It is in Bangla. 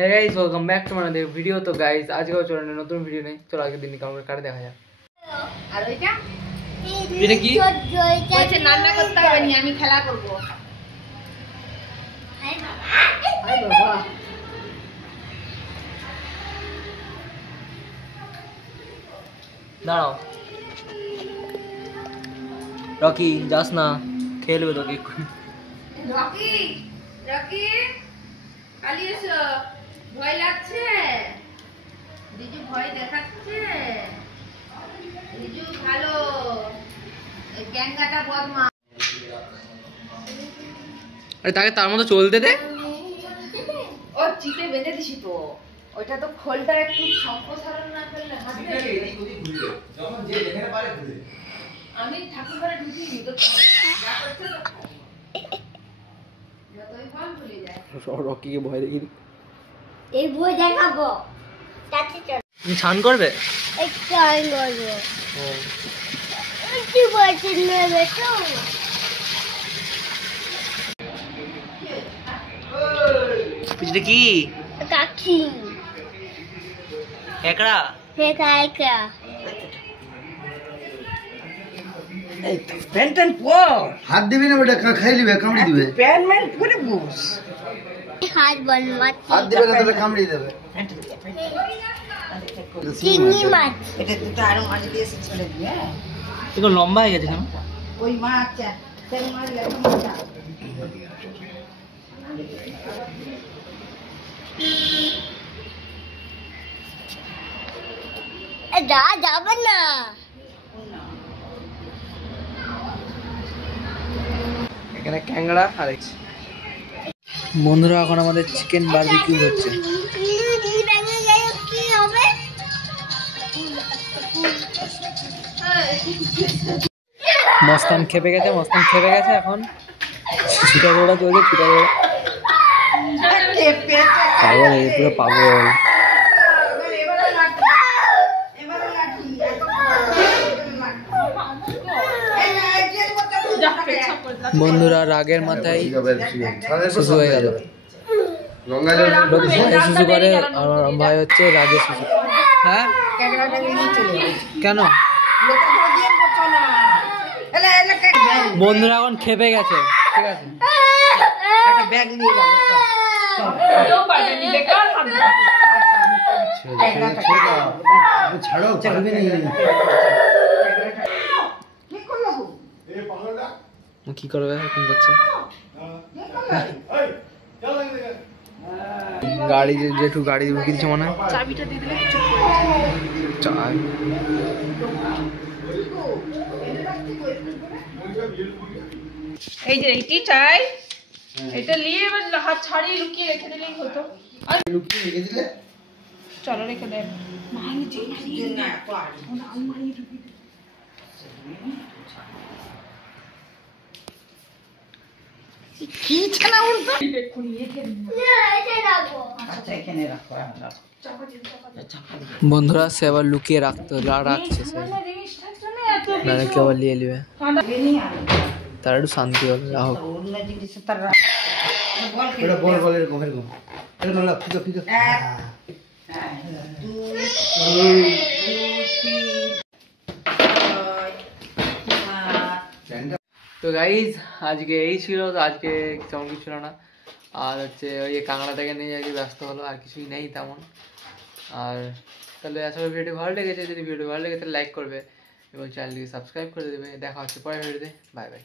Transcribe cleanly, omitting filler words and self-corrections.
Hey guys welcome back to another video. तो गाइस आज के चलो नতুন ভিডিও নেই, চলো আজকে দিন কাউকে কাটে দেখা যাক। আর ওইটা এটা কি বলছে রান্না করতে হবে না, আমি খেলা করব। হাই বাবা, হাই বাবা, দাঁড়াও রকি যাস না, খেলবে তোকে। রকি রকি আলিস ভয় লাগছে, দিজু ভয় দেখাচ্ছে। দিজু ভালো গ্যাংগাটা বদমা। আরে তাকে তার মতো চলতে দে। ও চিপে বেঁধে দিছি তো, ওইটা তো খোলটা একটু সম্প্রসারণ না করলে হাতে এদিক ওদিক ঘুরে যখন যে যেখানে পারে ঘুরে। আমি ঠাকুর ঘরে ঢুকিনি তো যা করতে যতই বল ভুলে যায়। রকিকে ভয় দেখি, এই বই দেখাবো তাতে চল। তুমি ছান করবে? একটু আইন করবো। ও কি বলছিস নেবে তো? পিছনে কি কাকি একড়া একা এই তো প্যান্ট প্যান্ট পর হাত দিবি না বেটা, খাই লিবে, কামড়ি দিবে। প্যান্ট ম্যান্ট পরে বস। হাত বল মাছ, হাত দিবে না তাহলে কামড়ি দেবে। চিংড়ি মাছ। এটা তো আরো মাছ দিয়ে ছেড়ে দিয়ে এগুলো লম্বা হয়ে গেছে কেন? ওই মাছ তেল মাছ লাগা। যা যাবে না। এখানে ক্যাংড়া আর বন্ধুরা এখন আমাদের চিকেন বারবিকিউ হচ্ছে। কি হবে? মস্তান খেপে গেছে, এখন ছুটা দৌড়া চলছে, ছুটা দৌড়া। পাগল, এই পুরো পাগল। বন্ধুরা রাগের মাথায় শুশু হয়ে গেল। শুশু করে আর ভাই হচ্ছে রাগে শুশু। হ্যাঁ কেন? বন্ধুরা এখন খেপে গেছে, ঠিক আছে? একটা ব্যাগ নিয়ে যাবো। ছাড়ো, ছাড়বি না। কি করবে এখন করছে? গাড়ি যেটু গাড়ি ঢুকিয়ে দিচ্ছে মনে হয়। চাবিটা দিয়ে দিলে কিছু এই যে এইটি চাই, এটা নিয়ে এবার হাত ছাড়িয়ে লুকিয়ে রেখে দিলেই হতো। লুকিয়ে রেখে দিলে চলো রেখে দেন। কি ছানা উল্টো আচ্ছা এখানে রাখো। বন্ধুরা সে আবার লুকিয়ে রাখছে সে, নাহলে কেউ আবার নিয়ে নেবে। তার একটু শান্তি হবে। রাখো বল এরকম এরকম এরকম লাগ, ফিতো ফিতো। তো গাইজ আজকে এই ছিল, তো আজকে তেমন কিছু ছিল না। আর হচ্ছে ওই কাঁকড়াটাকে নিয়ে আর কি ব্যস্ত হলো, আর কিছুই নেই তেমন। আর তাহলে আসলে ভিডিওটি ভালো লেগেছে, যদি ভিডিও ভালো লেগে তাহলে লাইক করবে এবং চ্যানেলটিকে সাবস্ক্রাইব করে দেবে। দেখা হচ্ছে পরের ভিডিওতে। Bye bye.